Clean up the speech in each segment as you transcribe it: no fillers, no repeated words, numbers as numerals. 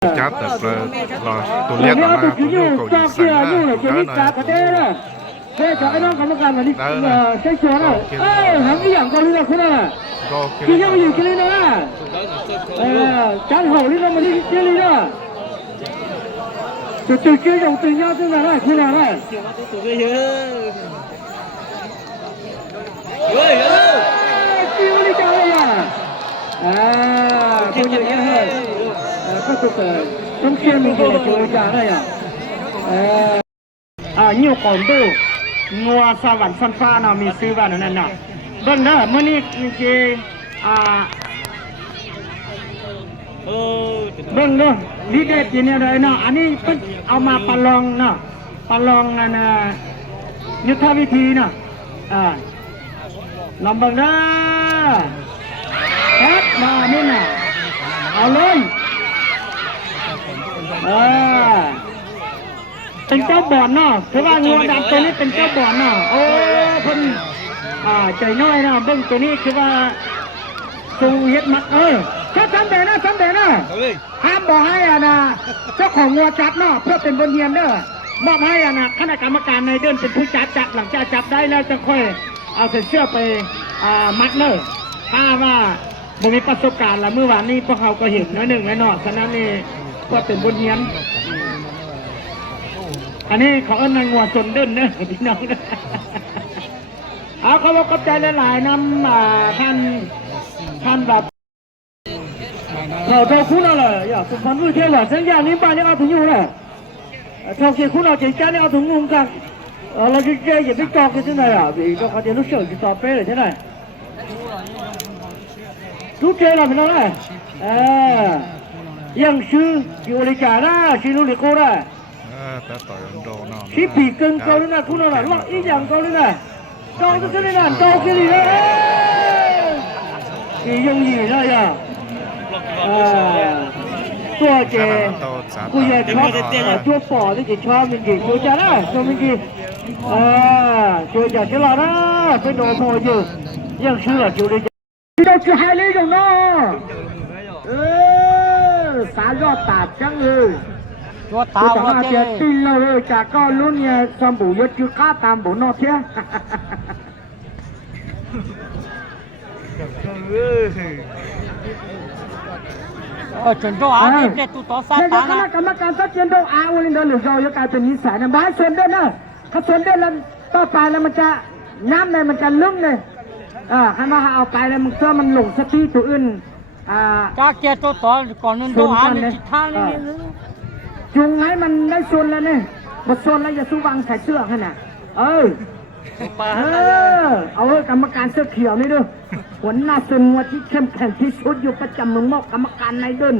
Chát được là tụi liệt mà tụi yêu cầu gì sẵn là cái này thế cho anh nó có một cái mà đi cái chỗ này hắn cái dạng con đi là thế nào cái gì cái gì đó chán hậu đi nó mà đi chơi đi đó từ chơi dòng từ nhau thế nào này thế nào này chơi đi chơi à tôi nhận hơn có tục trong kia mình thì chơi trả đây nhiều còn đâuงัวสวรรค์ฟันฟ้าเนาะมีซื้อว่านั่นน่ะเบิ่งเด้อมื้อนี้นี่สิเบิ่งเด้อดีเด็ดอยู่เนี่ยเลยเนาะอันนี้เพิ่นเอามาประลองเนาะประลองนั่นยุทธวิธีเนาะลองเบิ่งเด้อแฮปมานี่น่ะเอาเลยเป็นเจ้าบ่อนเนาะเพราะว่างัวดำตัวนี้เป็นเจ้าบ่อนเนาะโอ้เพิ่นใจน้อยเนาะเบิ่งตัวนี้คือว่าสูเฮ็ดมักถ้าทำแบบนะห้ามบอกให้นะเจ้าของงัวจับเนาะเพื่อเป็นบทเรียนเด้อมอบให้นะคณะกรรมการในเดือนเป็นผู้จับหลังจากจับได้แล้วจะค่อยเอาเสื้อไปมัดเนาะถ้าว่าบ่มีประสบการณ์ละเมื่อวานนี้พวกเขาก็เห็นน้อยหนึ่งน้อยหน่อยฉะนั้นนี่ก็เป็นบทเรียนอันนี้เขาเอิ้นงัวจนเดินเนอะพี่น้องเอาเขาบอกกับใจหลายๆน้ำท่านแบบเราเท่าคุณอะไรอย่าสุพรรณวิเทศว่าสัญญาณนี้บ้านยังเอาถึงอยู่เลยเท่าเกี่ยคุณเอาใจจ้าเนี่ยเอาถึงงงกันเราจะเจออย่าไปจอกกันที่ไหนพี่ก็เขาจะรู้เชื่อจะต่อไปเลยที่ไหนรู้เจอเราเป็นอะไรยังชื่ออยู่ในจ่าได้ชื่อรู้หรือโก้ได้ชิปีกึ่งเกาหลีนะคุณอะไรว่าอีอย่างเกาหลีนะเกาหลีจะได้เกาหลีเลยอียังยีนะย่าตัวเจ้กูอยากชอบตัวปอที่จะชอบมันจีตัวจ้านะตัวมันจีตัวจ้าจะหล่อนะเป็นโดนโผล่อยู่ยังชื่ออยู่เลยเราจะให้เลยอยู่เนาะสายยอดตาจังเลยตัวตาว่าเจ้าตีเลยจากก็ลุ้นเนี่ยสมบูรณ์ยศจุก้าตามบุญนอเทียจนโดอาเนี่ยเป็นตัวต่อสายตานะกรรมการก็เจนโดอาวันนี้เราจะกลายเป็นนิสัยนะบ้านส่วนเด่นนะถ้าส่วนเด่นแล้วต่อไปแล้วมันจะน้ำเลยมันจะลุ่มเลยคันว่าเอาไปแล้วมันเชื่อมันหลงสติตัวอื่นกาเกียตัวต่อก่อนนั้นโดอาเนี่ยจิตทางนี่จุงให้มันได้ส่วนแล้วเนี่ยบทส่วนแล้วอย่าสู้วังใส่เสื้อขนาดเอากรรมการเสื้อเขียวนี่ด้วยหัวหน้าส่วนงัวที่เข้มแข็งที่สุดอยู่ประจำเมืองมอกกรรมการในเดิน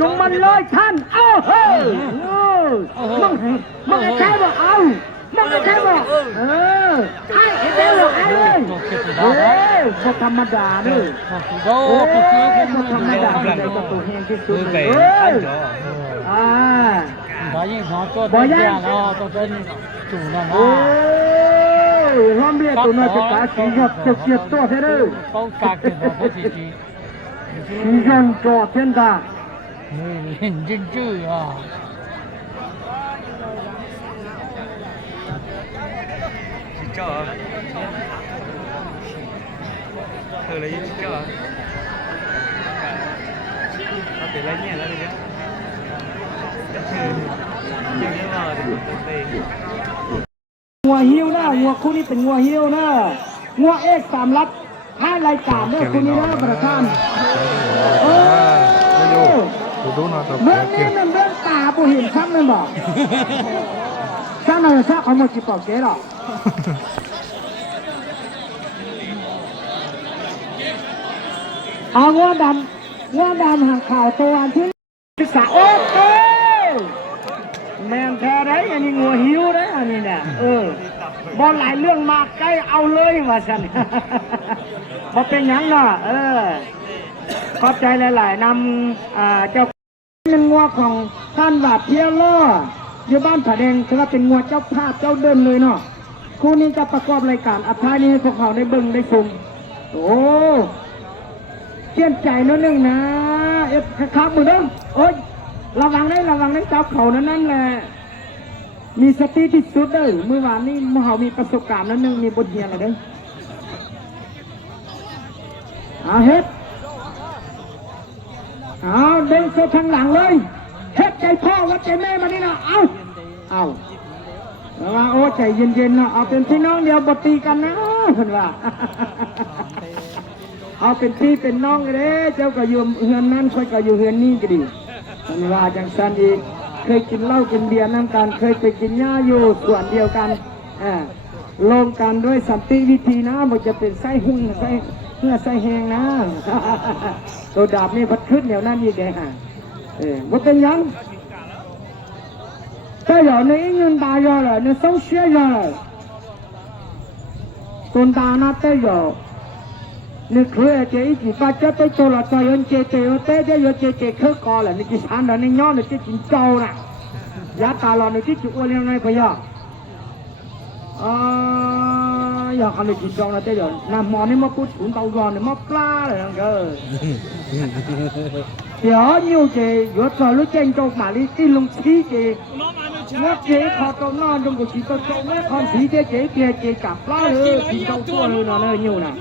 จงมันเลยท่านมึงใช่บ่มึงใช่บ่ไอ้เด้อไอ้เลยก็ธรรมดาด้วยก็ธรรมดาเลยก็ตัวแห้งที่สุดเลยได้ยินเขาตัวเดียวเราตัวเป็นจุ่มนะห้องเรียนตัวน้อยจะกาสีหยดจะเกียดตัวเท่านั้นต้องกาขึ้นมาสียนจอเช่นกันเห็นจริงจื้อจ่อเธอเลยยิ่งจ่อเราเป็นไรเนี่ยแล้วเนี่ยงัวเหี้ยวนะงัวคู่นี้เป็นงัวเหี้ยวนะงัวเอกสามลัด5 รายการเนี่ยคู่นี้นะประธานเบื้องนี้นั่นเบื้องตาผู้เห็นช้ำนั่นบอกช้ำนั่นช้ำเขาหมดจีบปอกเก๋หรอเอางัวดำห่างข่าวตัวที่ศึกษาโอ้โหแมนแท้ได้อันนี้งัวหิวได้อันนี้เนี่ยบอลหลายเรื่องมากใกล้เอาเลยว่าสันบอเป็นยังเนาะขอบใจหลายๆนำเจ้าเป็นงัวของท่านแบบเพียรล่ออยู่บ้านผาแดงถือว่าเป็นงัวเจ้าภาพเจ้าเดินเลยเนาะคู่นี้จะประกอบรายการอัธานี้พวกเขาได้เบิ่งได้ชมโอ้เชี่ยนใจนิดนึงนะ เอฟครับมือเด้อโอ๊ยระวังได้เจ้าเขานั่นแหละมีสติที่สุดเด้อเมื่อวานนี้มหามีประสบการณ์นั้นนึงมีบทเรียนอะไรเด้อเฮ็ดเดินโซ่ทางหลังเลยเฮ็ดใจพ่อวัดใจแม่มานี่นะเอาแล้วว่าโอ้ใจเย็นๆนะเอาเป็นพี่น้องเดียวบตีกันนะเพิ่นว่าเอาเป็นพี่เป็นน้องกันเด้เจ้าก็อยู่เฮือนนั้นค่อยก็อยู่เฮือนนี้ก็ดีเพิ่นว่าจังซั่นอีกเคยกินเหล้ากินเบียร์น้ำกันเคยไปกินหญ้าอยู่ส่วนเดียวกันลงกันด้วยสันติวิธีนะมันจะเป็นไส้หุ้งไส้เพื่อไส้แหงนะตัวดาบนี่พัดขึ้นเดี๋ยวนั้นอีกแกมันเป็นยังแต่有那一年大药了，那上学药了，东大那都有。你可以这一句把这都做了，再用这有这有这可高了，你去看到你鸟你就真糟了，也大了你就我两那个呀，要看你真糟了这个，那毛你莫不存到软你莫拉了那个。เดี๋ยวนิ้วเจยศเราเจนโจกมาลิที่ลงชี้เจวัดเจขอตรงนอนตรงกุฏิตรงไม่คอนสีเจกับปลาเลยสีโจตัวเลยนะเนี่ยนิ้วนะ